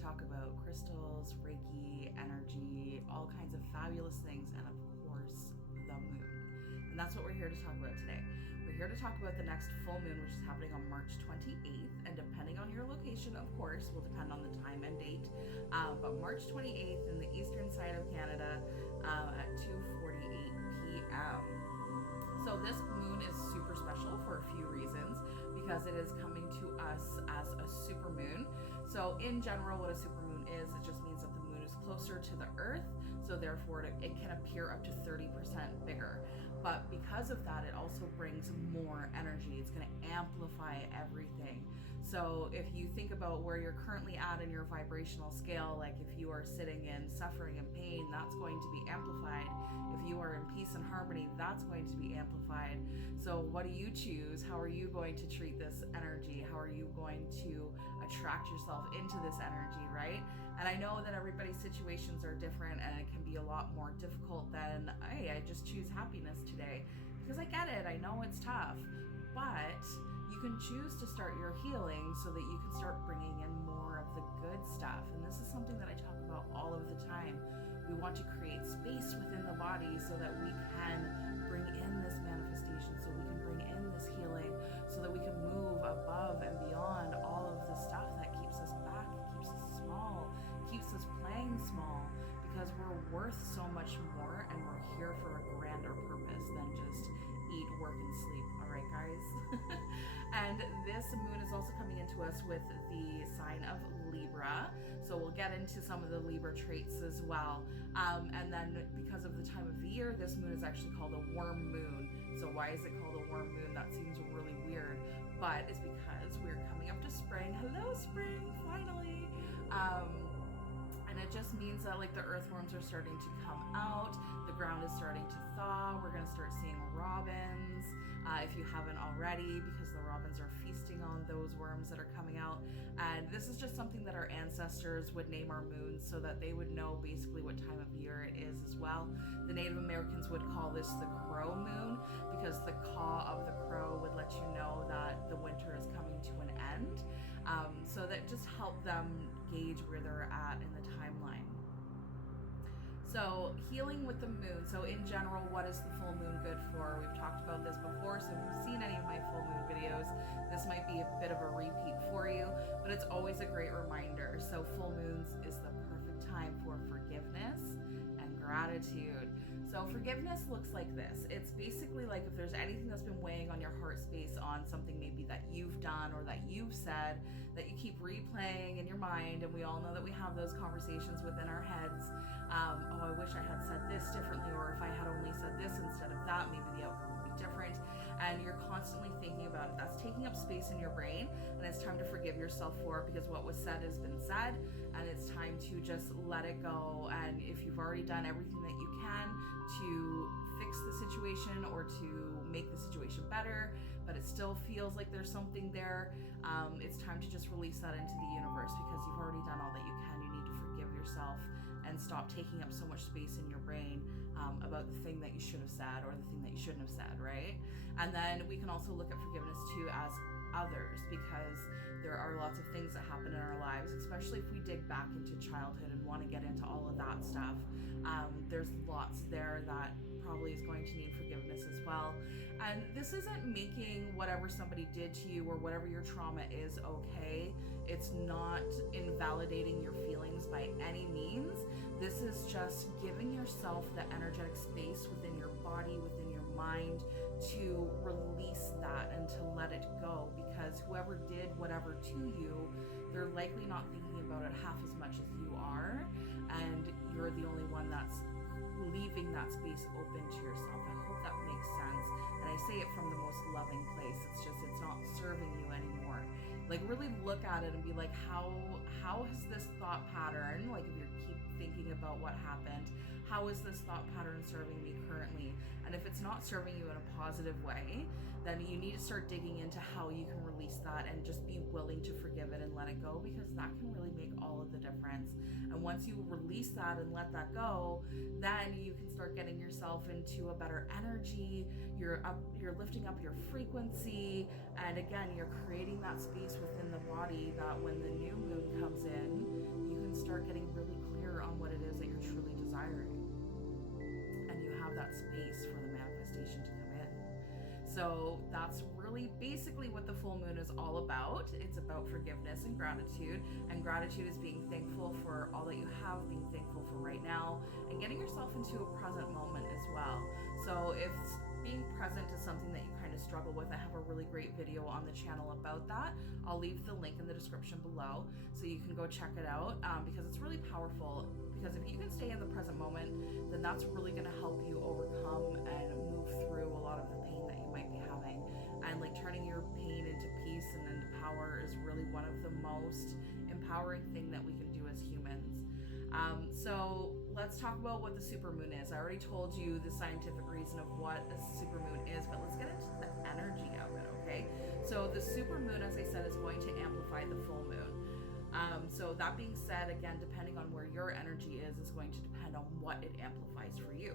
talk about crystals, Reiki, energy, all kinds of fabulous things, and of course, the moon. And that's what we're here to talk about today. We're here to talk about the next full moon, which is happening on March 28th. And depending on your location, of course, will depend on the time and date. But March 28th in the eastern side of Canada at 2:48 p.m. So this moon is super special for a few reasons, because it is coming to us as a supermoon. So in general, what a supermoon is, it just means that the moon is closer to the earth, so therefore it can appear up to 30% bigger. But because of that, it also brings more energy. It's going to amplify everything. So if you think about where you're currently at in your vibrational scale, like if you are sitting in suffering and pain, that's going to be amplified. If you are in peace and harmony, that's going to be amplified. So what do you choose? How are you going to treat this energy? How are you going to attract yourself into this energy, right? And I know that everybody's situations are different, and it can be a lot more difficult than, hey, I just choose happiness today. Because I get it, I know it's tough, but you can choose to start your healing so that you can start bringing in more of the good stuff. And this is something that I talk about all of the time. We want to create space within the body so that we can bring in this manifestation, so we can bring in this healing, so that we can move above and beyond all of the stuff that keeps us back, keeps us small, keeps us playing small, because we're worth so much more, and we're here for a grander purpose than just eat, work, and sleep. All right, guys? And this moon is also coming into us with the sign of Libra. So we'll get into some of the Libra traits as well. And then because of the time of the year, this moon is actually called a worm moon. So why is it called a worm moon? That seems really weird, but it's because we're coming up to spring. Hello, spring, finally. And it just means that like the earthworms are starting to come out, the ground is starting to thaw, we're going to start seeing robins, if you haven't already, because the robins are feasting on those worms that are coming out. And this is just something that our ancestors would name our moons so that they would know basically what time of year it is as well. The Native Americans would call this the crow moon, because the caw of the crow would let you know that the winter is coming to an end. So that just helped them gauge where they're at in the timeline. So healing with the moon. So in general, what is the full moon good for? We've talked about this before, so if you've seen any of my full moon videos, this might be a bit of a repeat for you, but it's always a great reminder. So full moons is the perfect time for forgiveness and gratitude. So forgiveness looks like this. It's basically like if there's anything that's been weighing on your heart space on something maybe that you've done or that you've said that you keep replaying in your mind, and we all know that we have those conversations within our heads. Oh, I wish I had said this differently, or if I had only said this instead of that, maybe the outcome would be different. And you're constantly thinking about it. That's taking up space in your brain, and it's time to forgive yourself for it, because what was said has been said, and it's time to just let it go. And if you've already done everything that you can to fix the situation or to make the situation better, but it still feels like there's something there, it's time to just release that into the universe, because you've already done all that you can. You need to forgive yourself and stop taking up so much space in your brain about the thing that you should have said or the thing that you shouldn't have said, right? And then we can also look at forgiveness too as others, because there are lots of things that happen in our lives, especially if we dig back into childhood and want to get into all of that stuff. There's lots there that probably is going to need forgiveness as well. And this isn't making whatever somebody did to you or whatever your trauma is okay. It's not invalidating your feelings by any means. This is just giving yourself the energetic space within your body, within your mind, to release that and to let it go, because whoever did whatever to you, they're likely not thinking about it half as much as you are, and you're the only one that's leaving that space open to yourself. I hope that makes sense. And I say it from the most loving place. It's just, it's not serving you anymore. Like really look at it and be like, how has this thought pattern, like if you keep thinking about what happened, how is this thought pattern serving me currently? And if it's not serving you in a positive way, then you need to start digging into how you can release that and just be willing to forgive it and let it go, because that can really make all of the difference. And once you release that and let that go, then you can start getting yourself into a better energy. You're lifting up your frequency, and again, you're creating that space within the body that when the new moon comes in, you can start getting really clear on what it is that you're truly desiring, and you have that space for the manifestation to come in. So that's really basically what the full moon is all about. It's about forgiveness and gratitude is being thankful for all that you have, being thankful for right now, and getting yourself into a present moment as well. So if being present is something that you kind of struggle with, I have a really great video on the channel about that. I'll leave the link in the description below so you can go check it out, because it's really powerful. Because if you can stay in the present moment, then that's really going to help you overcome and move through a lot of the pain that you might be having. And like turning your pain into peace and into power is really one of the most empowering thing that we can do as humans. So let's talk about what the supermoon is. I already told you the scientific reason of what a supermoon is, but let's get into the energy of it, okay? So the supermoon, as I said, is going to amplify the full moon. So that being said, again, depending on where your energy is going to depend on what it amplifies for you.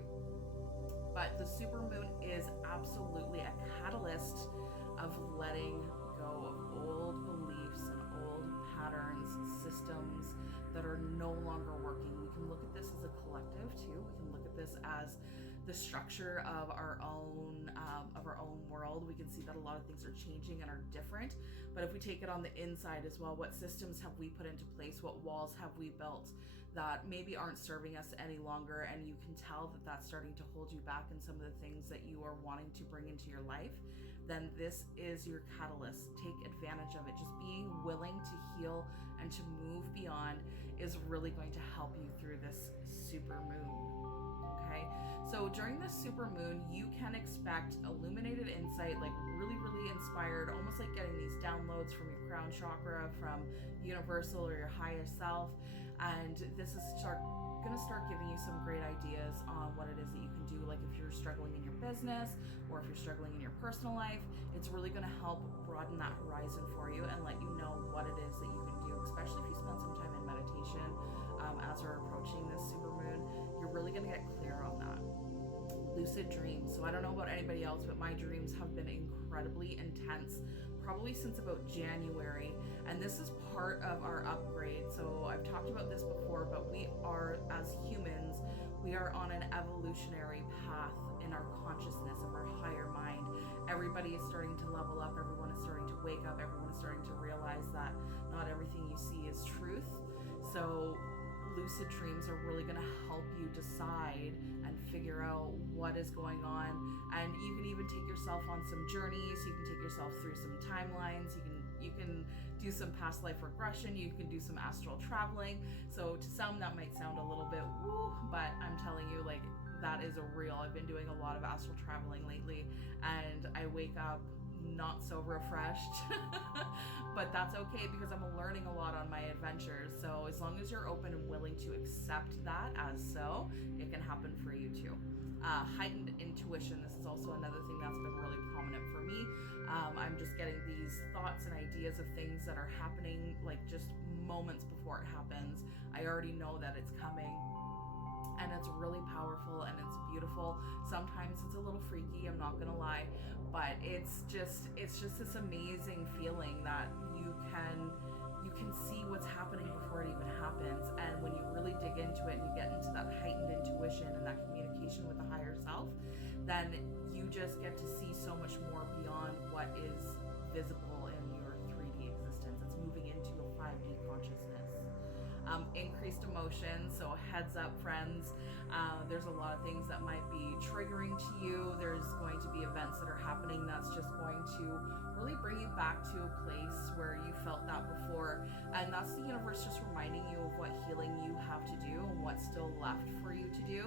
But the supermoon is absolutely a catalyst of letting go of old beliefs and old patterns, systems that are no longer working. We can look at this as a collective too. We can look at this as the structure of our own world. We can see that a lot of things are changing and are different. But if we take it on the inside as well, what systems have we put into place? What walls have we built that maybe aren't serving us any longer? And you can tell that that's starting to hold you back in some of the things that you are wanting to bring into your life. Then this is your catalyst. Take advantage of it. Just being willing to heal and to move beyond is really going to help you through this super moon. Okay, so during this super moon, you can expect illuminated insight, like really, really inspired, almost like getting these downloads from your crown chakra, from universal or your higher self. And this is going to start giving you some great ideas on what it is that you can do. Like if you're struggling in your business or if you're struggling in your personal life, it's really going to help broaden that horizon for you and let you know what it is that you can do, especially if you spend some time in meditation as we're approaching this super moon. You're really going to get clear on that. Lucid dreams. So I don't know about anybody else, but my dreams have been incredibly intense, probably since about January. And this is part of our upgrade. So I've talked about this before, but we are, as humans, we are on an evolutionary path in our consciousness of our higher mind. Everybody is starting to level up. Everyone is starting to wake up. Everyone is starting to realize that not everything you see is truth. So lucid dreams are really going to help you decide and figure out what is going on. And you can even take yourself on some journeys. You can take yourself through some timelines. You can do some past life regression. You can do some astral traveling. So to some that might sound a little bit woo, but I'm telling you, like, that is a real. I've been doing a lot of astral traveling lately, and I wake up not so refreshed. But that's okay, because I'm learning a lot on my adventures. So as long as you're open and willing to accept that as so, it can happen for you too. Heightened intuition. This is also another thing that's been really prominent for me. I'm just getting these thoughts and ideas of things that are happening like just moments before it happens. I already know that it's coming. And it's really powerful and it's beautiful. Sometimes it's a little freaky, I'm not gonna lie, but it's just this amazing feeling that you can see what's happening before it even happens. And when you really dig into it and you get into that heightened intuition and that communication with the higher self, then you just get to see so much more beyond what is visible in your 3D existence. It's moving into a 5D consciousness. Increased emotion, so heads up, friends. There's a lot of things that might be triggering to you. There's going to be events that are happening that's just going to really bring you back to a place where you felt that before. And that's the universe just reminding you of what healing you have to do and what's still left for you to do.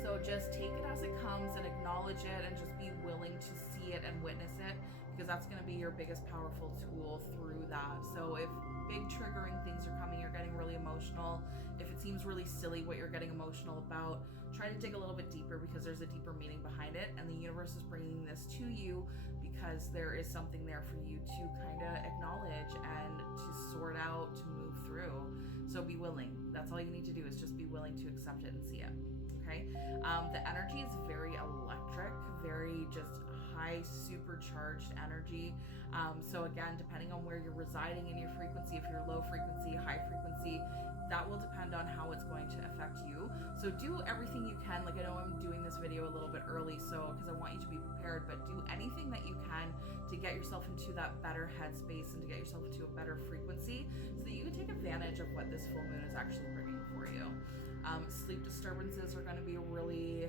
So just take it as it comes and acknowledge it, and just be willing to see it and witness it, because that's going to be your biggest powerful tool through that. So if big triggering things are coming, you're getting really emotional. If it seems really silly what you're getting emotional about, try to dig a little bit deeper, because there's a deeper meaning behind it, and the universe is bringing this to you because there is something there for you to kind of acknowledge and to sort out, to move through. So be willing. That's all you need to do, is just be willing to accept it and see it. Okay. The energy is very electric, very just high, supercharged energy. So again, depending on where you're residing in your frequency, if you're low frequency, high frequency, that will depend on how it's going to affect you. So do everything you can. Like, I know I'm doing this video a little bit early, so because I want you to be prepared, but do anything that you can to get yourself into that better headspace and to get yourself into a better frequency, so that you can take advantage of what this full moon is actually bringing for you. Sleep disturbances are going to be really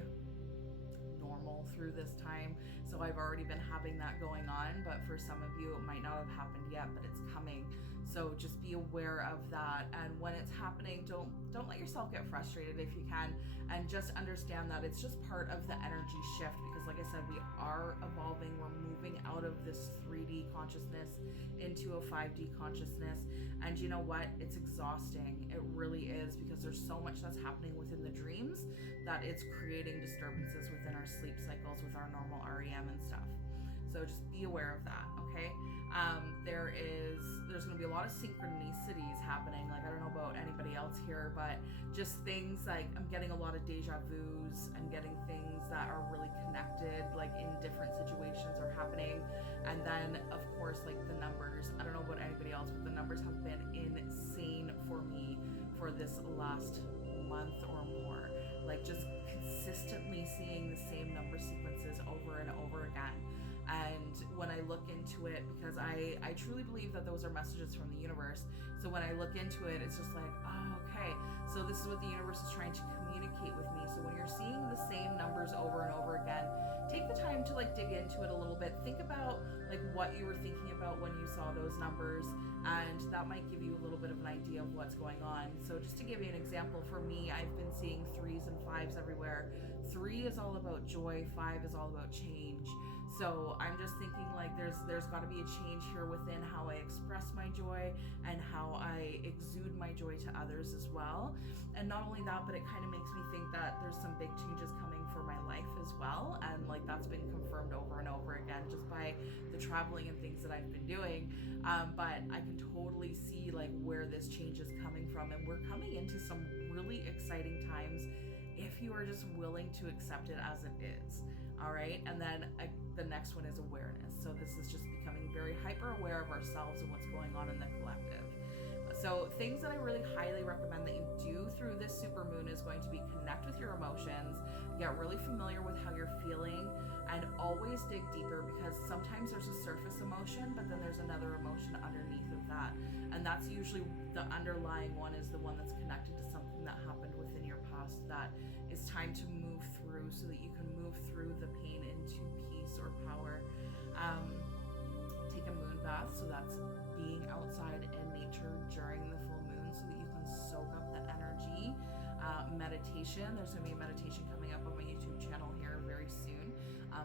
normal through this time. So I've already been having that going on, but for some of you, it might not have happened yet, but it's coming. So just be aware of that. And when it's happening, don't let yourself get frustrated if you can, and just understand that it's just part of the energy shift, because like I said, we are evolving. We're moving out of this 3D consciousness into a 5D consciousness. And you know what? It's exhausting. It really is, because there's so much that's happening within the dreams that it's creating disturbances within our sleep cycles with our normal REM and stuff. So just be aware of that, okay? There's going to be a lot of synchronicities happening. Like, I don't know about anybody else here, but just things like I'm getting a lot of deja vus. I'm getting things that are really connected, like in different situations are happening. And then, of course, like the numbers. I don't know about anybody else, but the numbers have been insane for me for this last month or more. Like, just consistently seeing the same number sequences over and over again. And when I look into it, because I truly believe that those are messages from the universe. So when I look into it, it's just like, oh, okay. So this is what the universe is trying to communicate with me. So when you're seeing the same numbers over and over again, take the time to like dig into it a little bit. Think about like what you were thinking about when you saw those numbers, and that might give you a little bit of an idea of what's going on. So just to give you an example, for me, I've been seeing 3s and 5s everywhere. 3 is all about joy, 5 is all about change. So I'm just thinking like there's got to be a change here within how I express my joy and how I exude my joy to others as well. And not only that, but it kind of makes me think that there's some big changes coming for my life as well. And like that's been confirmed over and over again just by the traveling and things that I've been doing. But I can totally see like where this change is coming from. And we're coming into some really exciting times if you are just willing to accept it as it is. All right. And then the next one is awareness. So this is just becoming very hyper aware of ourselves and what's going on in the collective. So things that I really highly recommend that you do through this super moon is going to be connect with your emotions, get really familiar with how you're feeling, and always dig deeper, because sometimes there's a surface emotion, but then there's another emotion underneath of that. And that's usually the underlying one, is the one that's connected to something that happened within your past that is time to move through, so that you can move through the pain into peace or power. Take a moon bath, so that's being outside in nature during the full moon, so that you can soak up the energy. Meditation, there's going to be a meditation coming up on my YouTube channel here very soon.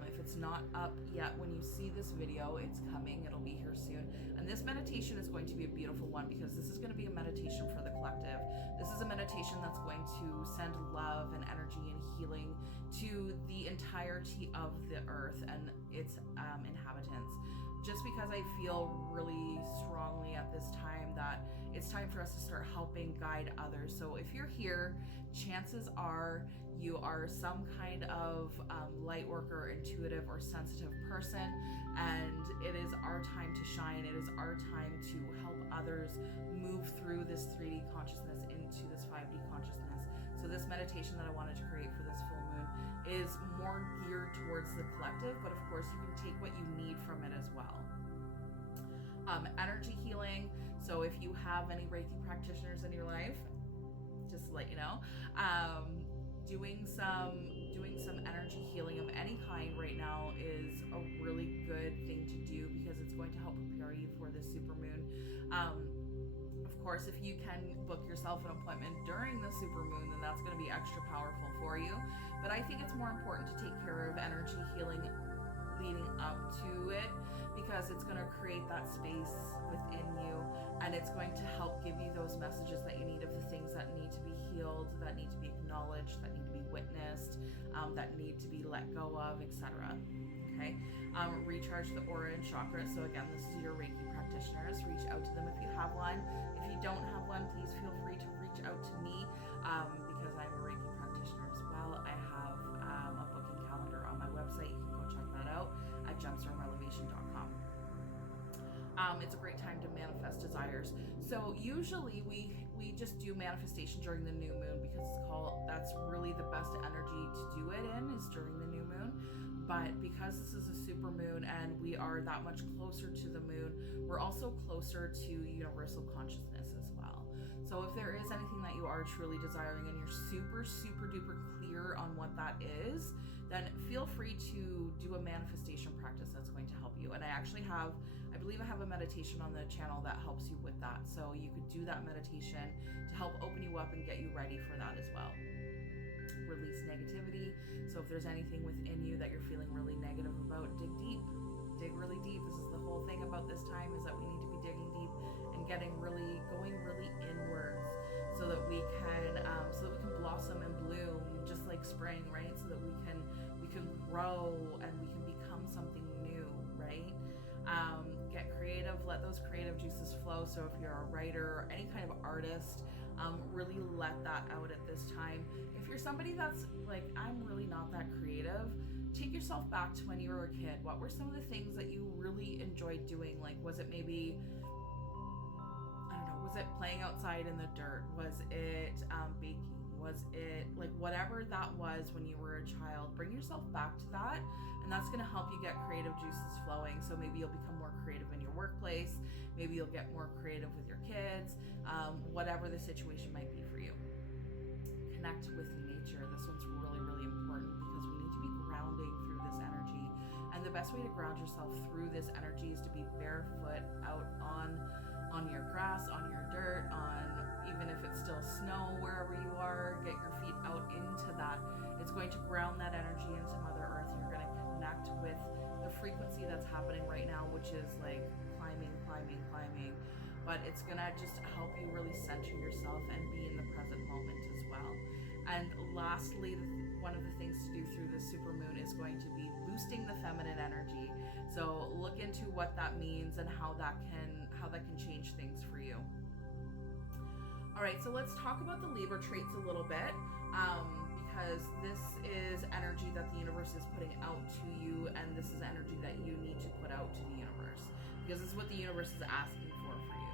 If it's not up yet when you see this video, it's coming, it'll be here soon. And this meditation is going to be a beautiful one, because this is going to be a meditation for the collective. This is a meditation that's going to send love and energy and healing to the entirety of the earth and its inhabitants. Just because I feel really strongly at this time that it's time for us to start helping guide others. So if you're here, chances are you are some kind of light worker, intuitive, or sensitive person, and it is our time to shine. It is our time to help others move through this 3D consciousness into this 5D consciousness. So this meditation that I wanted to create for this full moon is more geared towards the collective, but of course you can take what you need from it as well. Energy healing. So if you have any Reiki practitioners in your life, just to let you know, doing some energy healing of any kind right now is a really good thing to do, because it's going to help prepare you for this super moon. Of course, if you can book yourself an appointment during the super moon, then that's going to be extra powerful for you. But I think it's more important to take care of energy healing leading up to it, because because it's going to create that space within you, and it's going to help give you those messages that you need of the things that need to be healed, that need to be acknowledged, that need to be witnessed, that need to be let go of, etc. Okay, recharge the aura and chakra. So again, this is your Reiki practitioners. Reach out to them if you have one. If you don't have one, please feel free to reach out to me, because I'm a Reiki practitioner as well. I have a booking calendar on my website. You can go check that out at gemstormrelevation.com. It's a great time to manifest desires. So usually we just do manifestation during the new moon, because that's really the best energy to do it in, is during the new moon. But because this is a super moon and we are that much closer to the moon, we're also closer to universal consciousness as well. So if there is anything that you are truly desiring and you're super, super duper clear on what that is, then feel free to do a manifestation practice that's going to help you. And I believe I have a meditation on the channel that helps you with that. So you could do that meditation to help open you up and get you ready for that as well. Release negativity. So if there's anything within you that you're feeling really negative about, dig deep. Dig really deep. This is the whole thing about this time, is that we need to be digging deep and going really inwards, so that we can blossom and bloom just like spring, right? So that we can grow and we can become something new, right? Get creative. Let those creative juices flow. So if you're a writer or any kind of artist, really let that out at this time. If you're somebody that's like, I'm really not that creative, take yourself back to when you were a kid. What were some of the things that you really enjoyed doing? Like, was it maybe, I don't know, was it playing outside in the dirt? Was it baking? Was it like whatever that was when you were a child? Bring yourself back to that, and that's going to help you get creative juices flowing. So maybe you'll become more creative in your workplace. Maybe you'll get more creative with your kids, whatever the situation might be for you. Connect with nature. This one's really, really important, because we need to be grounding through this energy. And the best way to ground yourself through this energy is to be barefoot out on your grass, on your dirt, even if it's still snow wherever you are, get your feet out into that. It's going to ground that energy into Mother Earth. You're going to connect with the frequency that's happening right now, which is like climbing. But it's going to just help you really center yourself and be in the present moment as well. And lastly, one of the things to do through this super moon is going to be boosting the feminine energy. So look into what that means and how that can change things for you. All right, so let's talk about the Libra traits a little bit, because this is energy that the universe is putting out to you, and this is energy that you need to put out to the universe, because this is what the universe is asking for you.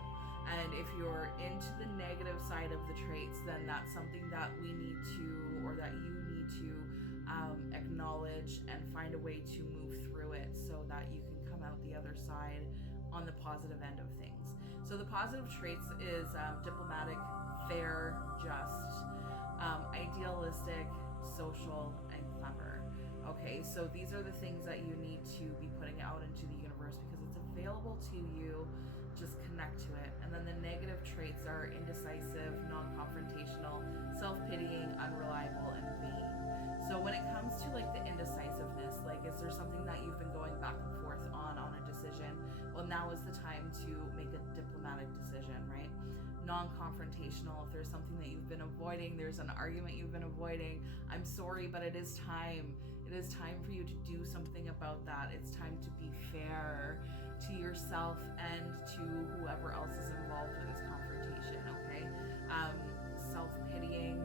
And if you're into the negative side of the traits, then that's something that we need to, or that you need to acknowledge and find a way to move through it, so that you can come out the other side on the positive end of things. So the positive traits is diplomatic, fair, just, idealistic, social, and clever. Okay, so these are the things that you need to be putting out into the universe, because it's available to you. Just connect to it. And then the negative traits are indecisive, non-confrontational, self-pitying, unreliable, and vain. So when it comes to like the indecisiveness, like, is there something that you've been going back and forth on a decision? Well, now is the time to make a diplomatic decision, right? Non-confrontational, if there's something that you've been avoiding, there's an argument you've been avoiding, I'm sorry, but it is time. It is time for you to do something about that. It's time to be fair to yourself and to whoever else is involved with this confrontation, okay? Self-pitying,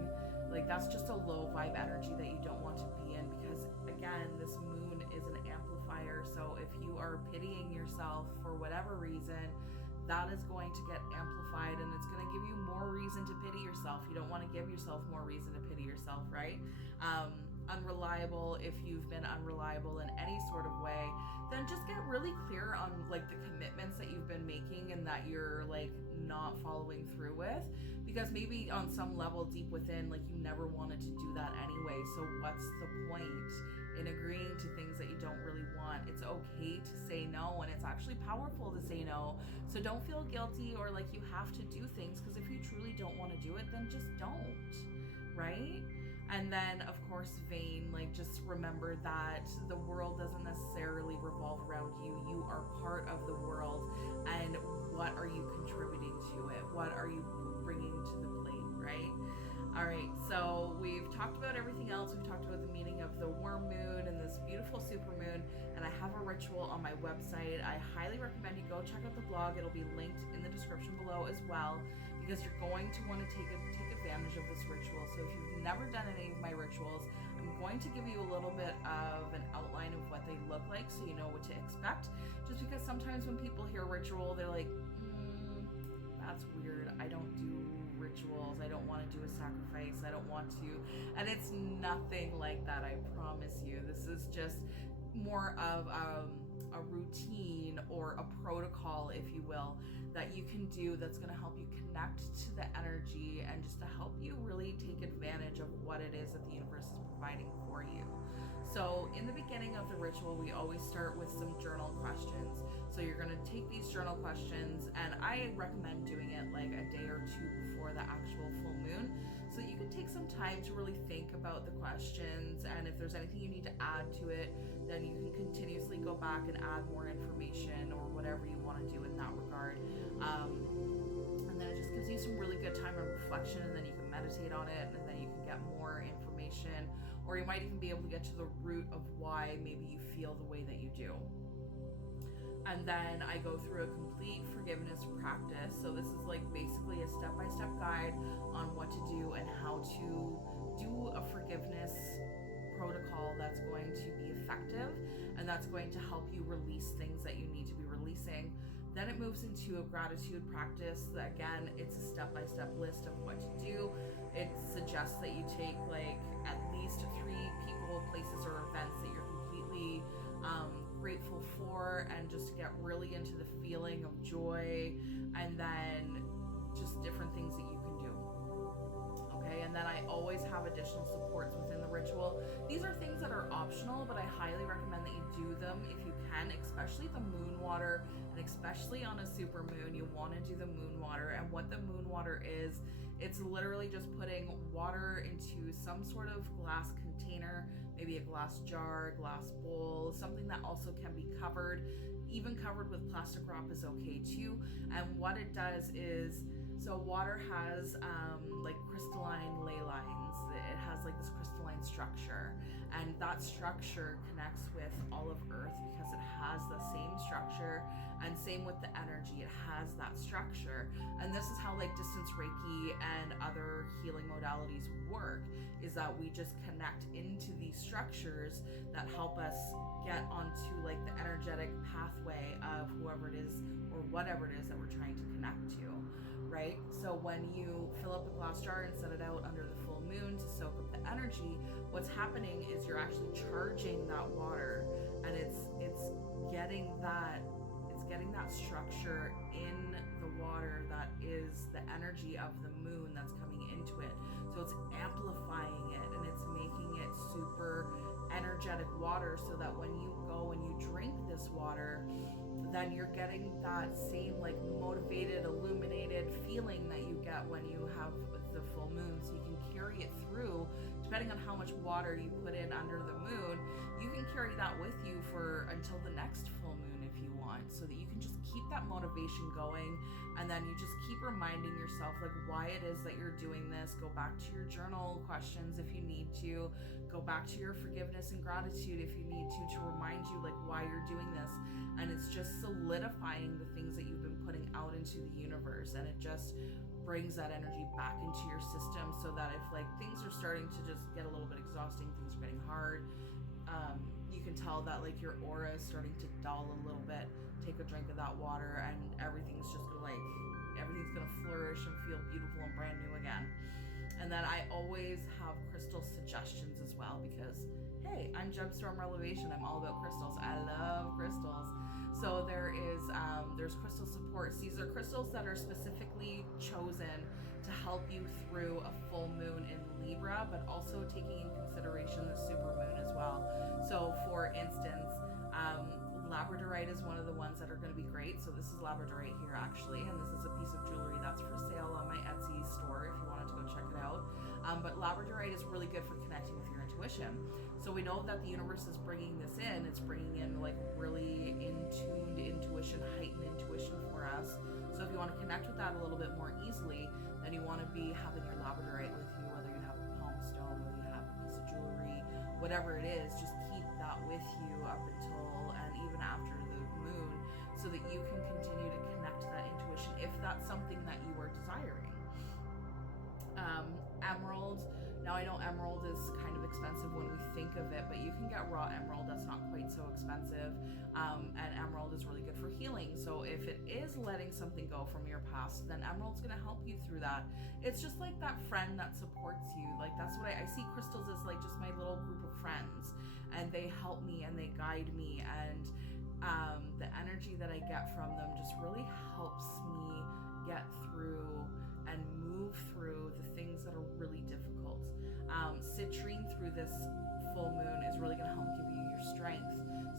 like, that's just a low vibe energy that you don't want to be in, because again, this moon is an amplifier. So if you are pitying yourself for whatever reason, that is going to get amplified, and it's going to give you more reason to pity yourself. You don't want to give yourself more reason to pity yourself, right? Unreliable, if you've been unreliable in any sort of way, then just get really clear on like the commitments that you've been making and that you're like not following through with, because maybe on some level deep within, like, you never wanted to do that anyway. So what's the point in agreeing to things that you don't really want? It's okay to say no, and it's actually powerful to say no. So don't feel guilty or like you have to do things, because if you truly don't want to do it, then just don't, right? And then, of course, vain, like, just remember that the world doesn't necessarily revolve around around you. You are part of the world, and what are you contributing to it? What are you bringing to the plate, right? All right, so we've talked about everything else. We've talked about the meaning of the worm moon and this beautiful super moon, and I have a ritual on my website. I highly recommend you go check out the blog. It'll be linked in the description below as well, because you're going to want to take advantage of this ritual. So if you've never done any of my rituals, I'm going to give you a little bit of an outline of what they look like so you know what to expect. Just because sometimes when people hear ritual, they're like, that's weird. I don't do rituals. I don't want to do a sacrifice. I don't want to. And it's nothing like that, I promise you. This is just more of a routine or a protocol, if you will, that you can do that's going to help you connect to the energy and just to help you really take advantage of what it is that the universe is providing for you. So in the beginning of the ritual, we always start with some journal questions. So you're going to take these journal questions, and I recommend doing it like a day or two before the actual full moon, so that you can take some time to really think about the questions, and if there's anything you need to add to it, then you can continuously go back and add more information or whatever you want to do in that regard. And then it just gives you some really good time of reflection, and then you can meditate on it, and then you can get more information, or you might even be able to get to the root of why maybe you feel the way that you do. And then I go through a complete forgiveness practice. So this is like basically a step-by-step guide on what to do and how to do a forgiveness protocol that's going to be effective, and that's going to help you release things that you need to be releasing. Then it moves into a gratitude practice. Again, it's a step-by-step list of what to do. It suggests that you take like at least 3 people, places, or events that you're completely grateful for, and just get really into the feeling of joy, and then just different things that you can do. Okay, and then I always have additional supports within the ritual. These are things that are optional, but I highly recommend that you do them if you can, especially the moon water, and especially on a super moon, you want to do the moon water. And what the moon water is, it's literally just putting water into some sort of glass container, maybe a glass jar, glass bowl, something that also can be covered. Even covered with plastic wrap is okay too. And what it does is, so water has like crystalline ley lines. It has like this crystalline structure, and that structure connects with all of Earth because it has the same structure, and same with the energy, it has that structure. And this is how like distance Reiki and other healing modalities work, is that we just connect into these structures that help us get onto like the energetic pathway of whoever it is or whatever it is that we're trying to connect to, right? So when you fill up a glass jar and set it out under the full moon to soak up the energy, what's happening is you're actually charging that water, and it's getting that structure in the water that is the energy of the moon that's coming into it. So it's amplifying it, and it's making it super energetic water, so that when you go and you drink this water, then you're getting that same like motivated, illuminated feeling that you get when you have the full moon. So you can carry it through, depending on how much water you put in under the moon, you can carry that with you for until the next full moon if you want, so that you can just keep that motivation going. And then you just keep reminding yourself like why it is that you're doing this. Go back to your journal questions if you need to. Go back to your forgiveness and gratitude if you need to remind you like why you're doing this. And it's just solidifying the things that you've been putting out into the universe, and it just brings that energy back into your system, so that if like things are starting to just get a little bit exhausting, things are getting hard, you can tell that like your aura is starting to dull a little bit. Take a drink of that water, and everything's gonna flourish and feel beautiful and brand new again. And then I always have crystal suggestions as well, because hey, I'm Gemstorm Relevation. I'm all about crystals. I love crystals. So there's crystal supports. These are crystals that are specifically chosen to help you through a full moon in Libra, but also taking in consideration the super moon as well. So for instance, labradorite is one of the ones that are going to be great. So this is labradorite here actually, and this is a piece of jewelry that's for sale on my Etsy store if you wanted to go check it out. But labradorite is really good for connecting with your intuition. So we know that the universe is bringing this in. It's bringing in like really little bit more easily, then you want to be having your labradorite with you, whether you have a palm stone, whether you have a piece of jewelry, whatever it is, just keep that with you up until and even after the moon, so that you can continue to connect to that intuition if that's something that you are desiring. Emerald. Now I know emerald is kind of expensive when we think of it, but you can get raw emerald that's not quite so expensive. And emerald is really good for healing. So if it is letting something go from your past, then emerald's going to help you through that. It's just like that friend that supports you. Like that's what I see crystals as, like just my little group of friends, and they help me and they guide me, and the energy that I get from them just really helps me get through and move through the things that are really difficult. Citrine through this full moon is really going to help give you your strength.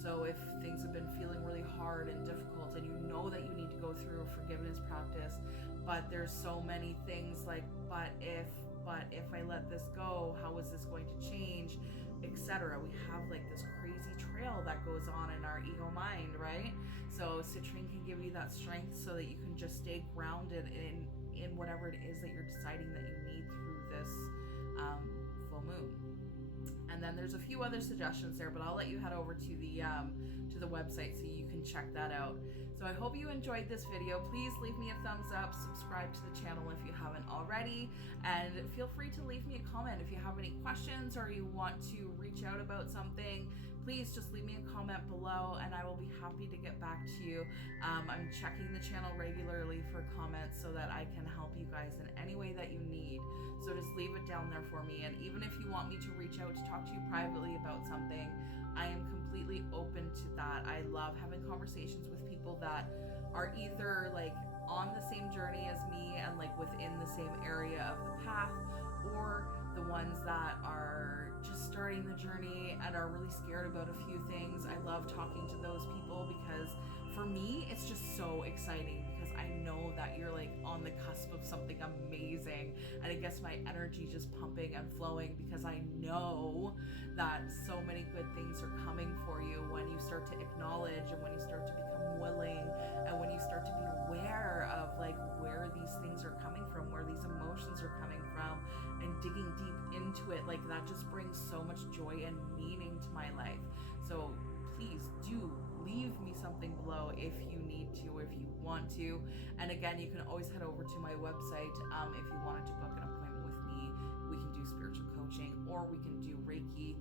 So if things have been feeling really hard and difficult, and you know that you need to go through a forgiveness practice, but there's so many things like, but if I let this go, how is this going to change, etc. We have like this crazy trail that goes on in our ego mind, right? So citrine can give you that strength so that you can just stay grounded in whatever it is that you're deciding that you need through this full moon. And then there's a few other suggestions there, but I'll let you head over to the website so you can check that out. So I hope you enjoyed this video. Please leave me a thumbs up, subscribe to the channel if you haven't already, and feel free to leave me a comment if you have any questions or you want to reach out about something. Please just leave me a comment below and I will be happy to get back to you. I'm checking the channel regularly for comments so that I can help you guys in any way that you need. So just leave it down there for me. And even if you want me to reach out to talk to you privately about something, I am completely open to that. I love having conversations with people that are either like on the same journey as me and like within the same area of the path, or the ones that are just starting the journey and are really scared about a few things. I love talking to those people because for me, it's just so exciting because I know that you're like on the cusp of something amazing, and it gets my energy just pumping and flowing because I know that so many good things are coming for you when you start to acknowledge and when you start to become willing and when you start to be aware of like where these things are coming from, where these emotions are coming from, and digging deep into it. Like that just brings so much joy and meaning to my life. So please do leave me something below if you need to, if you want to. And again, you can always head over to my website if you wanted to book an appointment with me. We can do spiritual coaching or we can do Reiki,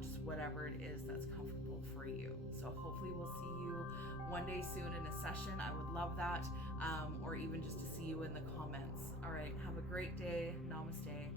just whatever it is that's comfortable for you. So hopefully we'll see you one day soon in a session. I would love that, or even just to see you in the comments. All right, have a great day. Namaste.